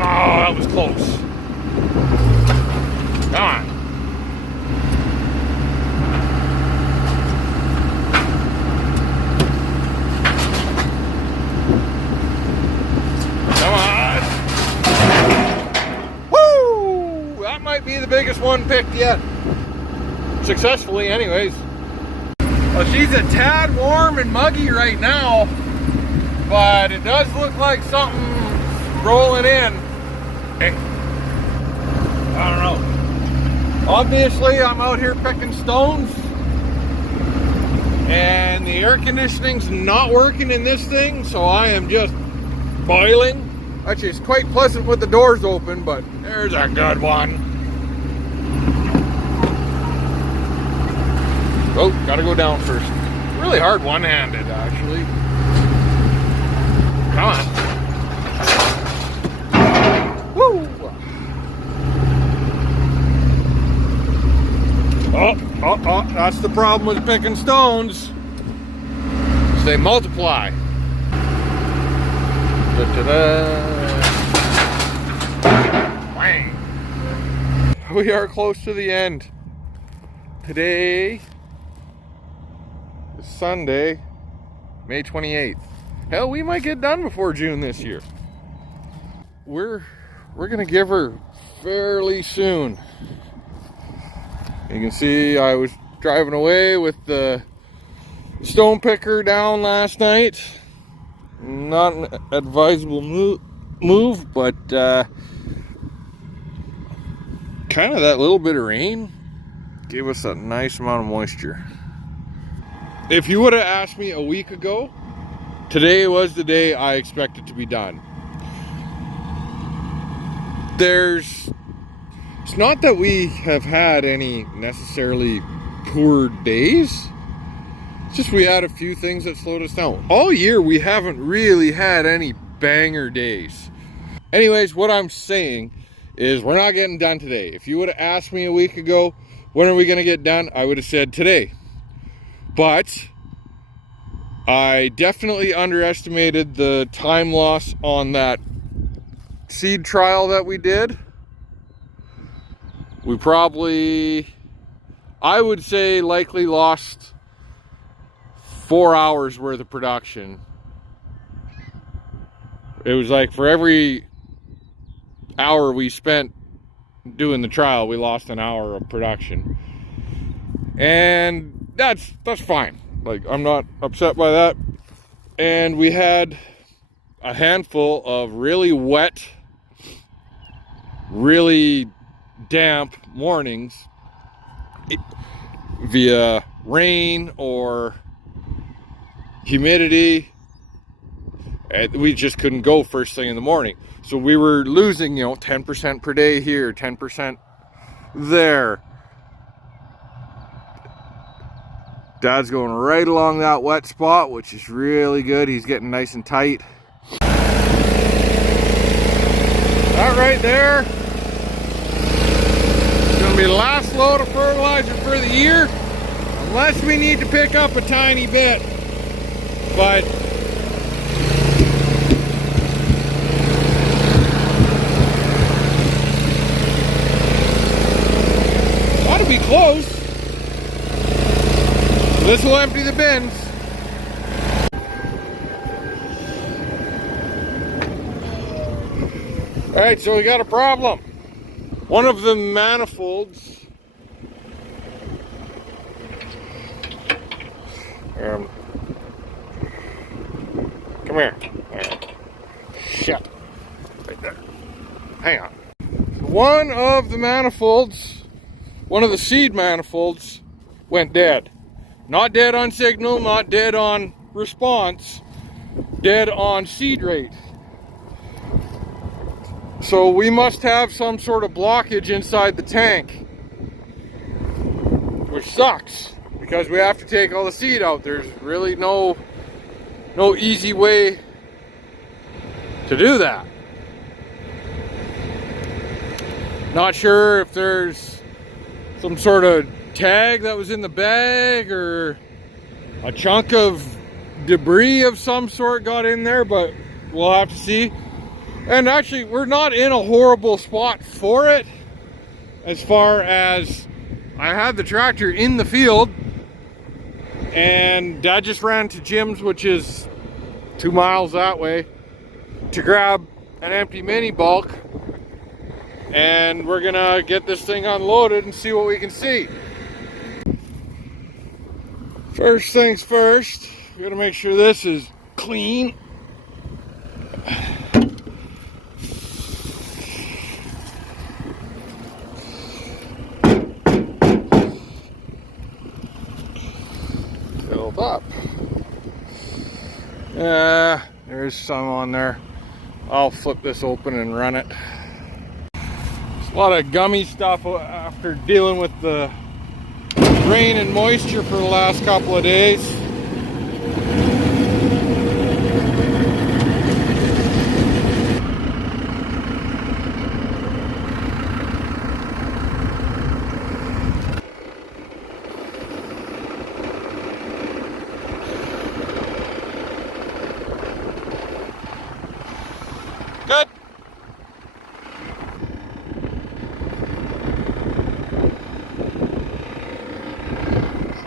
Oh, that was close. Come on. Come on. Woo! That might be the biggest one picked yet. Successfully, anyways. Well, she's a tad warm and muggy right now, but it does look like something's rolling in. Hey, I don't know. Obviously, I'm out here picking stones, and the air conditioning's not working in this thing, so I am just boiling. Actually, it's quite pleasant with the doors open, but there's a good one. Oh, gotta go down first. Really hard one-handed, actually. Come on. Woo! Oh, that's the problem with picking stones. They multiply. Wang. We are close to the end. Today is Sunday, May 28th. Hell, we might get done before June this year. We're gonna give her fairly soon. You can see I was driving away with the stone picker down last night. Not an advisable move, but kind of that little bit of rain gave us a nice amount of moisture. If you would have asked me a week ago, today was the day I expected to be done. It's not that we have had any necessarily poor days. It's just we had a few things that slowed us down. All year we haven't really had any banger days. Anyways, what I'm saying is we're not getting done today. If you would have asked me a week ago, when are we going to get done? I would have said today. But I definitely underestimated the time loss on that seed trial that we did. We probably, I would say, likely lost 4 hours worth of production. It was like for every hour we spent doing the trial, we lost an hour of production. And that's fine. Like, I'm not upset by that. And we had a handful of really wet, really damp mornings via rain or humidity. And we just couldn't go first thing in the morning. So we were losing, 10% per day here, 10% there. Dad's going right along that wet spot, which is really good. He's getting nice and tight. That right there is going to be the last load of fertilizer for the year, unless we need to pick up a tiny bit. But ought to be close. This will empty the bins. All right, so we got a problem. One of the manifolds come here. Shit. Right there. Hang on. One of the manifolds, one of the seed manifolds, went dead. Not dead on signal, not dead on response, dead on seed rate. So we must have some sort of blockage inside the tank, which sucks because we have to take all the seed out. There's really no easy way to do that. Not sure if there's some sort of tag that was in the bag or a chunk of debris of some sort got in there, but we'll have to see. And actually, we're not in a horrible spot for it, as far as I had the tractor in the field, and Dad just ran to Jim's, which is 2 miles that way, to grab an empty mini bulk, and we're gonna get this thing unloaded and see what we can see. First things first, we gotta make sure this is clean. Filled up. Yeah, there's some on there. I'll flip this open and run it. There's a lot of gummy stuff after dealing with the rain and moisture for the last couple of days. Good.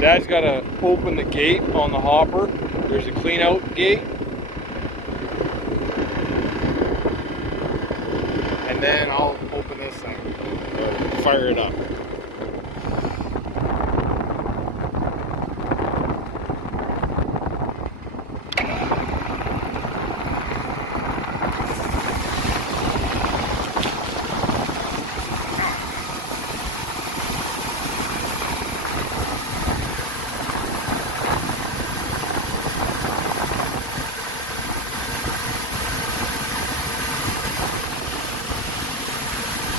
Dad's got to open the gate on the hopper. There's a clean out gate. And then I'll open this thing. Fire it up.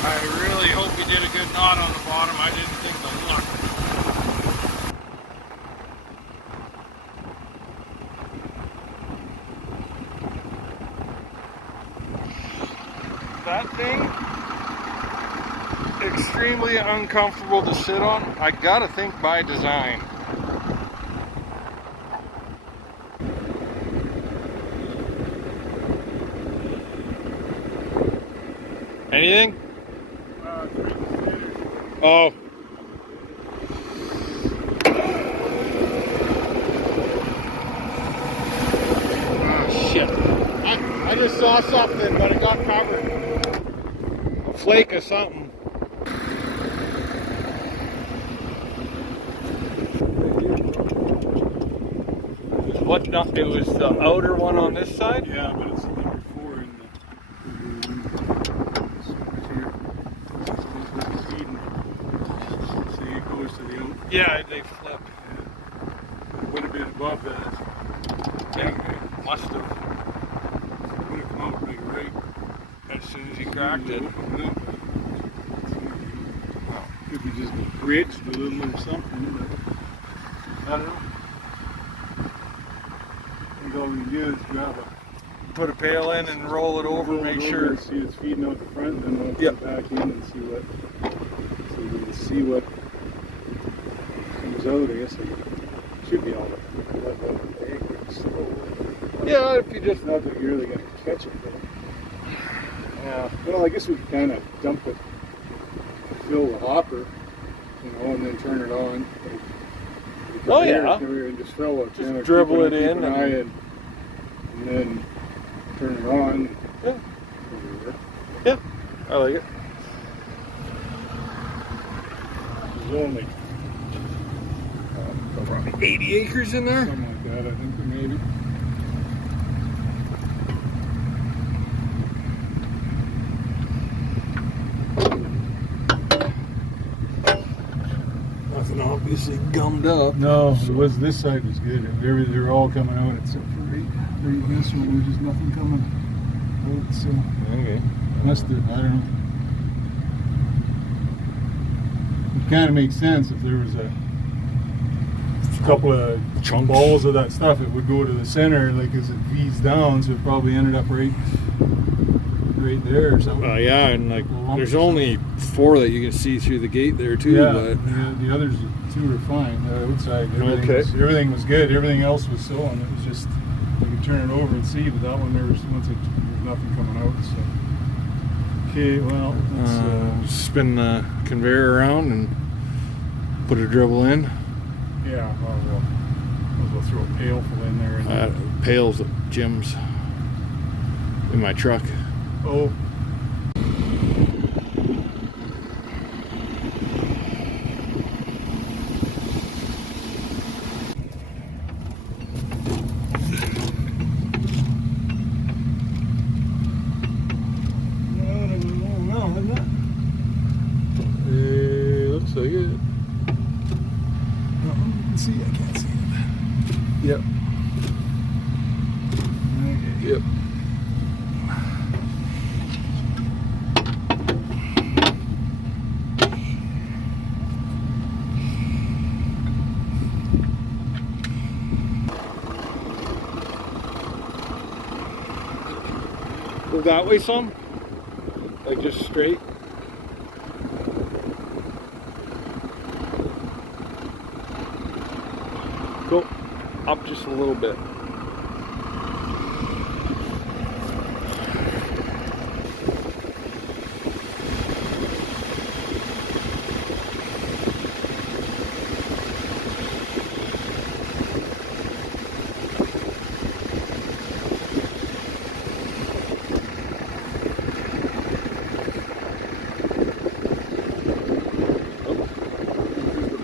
I really hope we did a good knot on the bottom. I didn't think the look. That thing, extremely uncomfortable to sit on. I gotta think by design. Anything? Oh. Oh, shit. I just saw something, but it got covered. A flake of something. What nut? It was the outer one on this side? Yeah, but it's number 4 in the see, it goes to the out. Yeah, they flip. Yeah. Would have been above that. Yeah, must have. Would have come out big right As soon as he cracked it. Could be just bridged a little or something. But I don't know. I think all we can do is grab Put a pail in and roll it over, make sure. See it's feeding out the front, then we'll get back in and see what. So we can see what comes out. I guess it should be all right. Yeah, if you just. Not that you're really going to catch it, but. Yeah. Well, I guess we could kind of dump it, fill the hopper, you know, and then turn it on. Oh, yeah. And just fill it. Just dribble it in. And then turn it on. Yeah. Yeah, I like it. There's only probably 80 acres in there. Something like that, I think, maybe. Nothing obviously gummed up. No, it was, this side was good. They're all coming out except for this one. There's just nothing coming out. So Okay. must have, I don't know. It kind of makes sense if there was a couple of balls of that stuff, it would go to the center, like as it V's down, so it probably ended up right right there or something. Yeah, and like Lumps. there's only 4 that you can see through the gate there too. Yeah, But the others 2 were fine. Outside, Okay. Everything was good. Everything else was sewing. It was just you could turn it over and see, but that one there was there's nothing coming out. So okay, well, let's, spin the conveyor around and put a dribble in. yeah, we'll throw a pailful in there. And Pails at Jim's in my truck. oh. Looks like it. See, I can't see it. Yep. Okay. Yep. Go that way some? Like just straight? Go up just a little bit.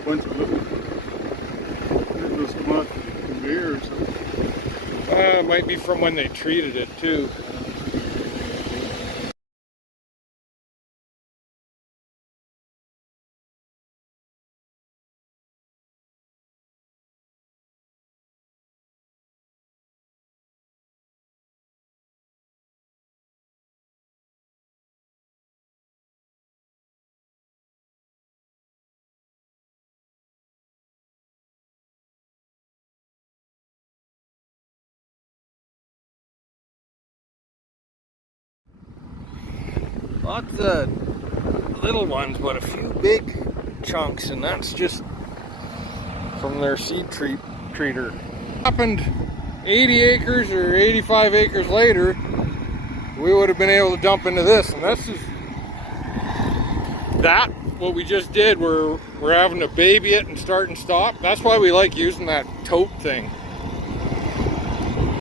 Bunch of little those come off the conveyor or something. Might be from when they treated it too. Lots of little ones, but a few big chunks, and that's just from their seed treater. Happened 80 acres or 85 acres later, we would have been able to dump into this, and this is that what we just did. We're having to baby it and start and stop. That's why we like using that tote thing.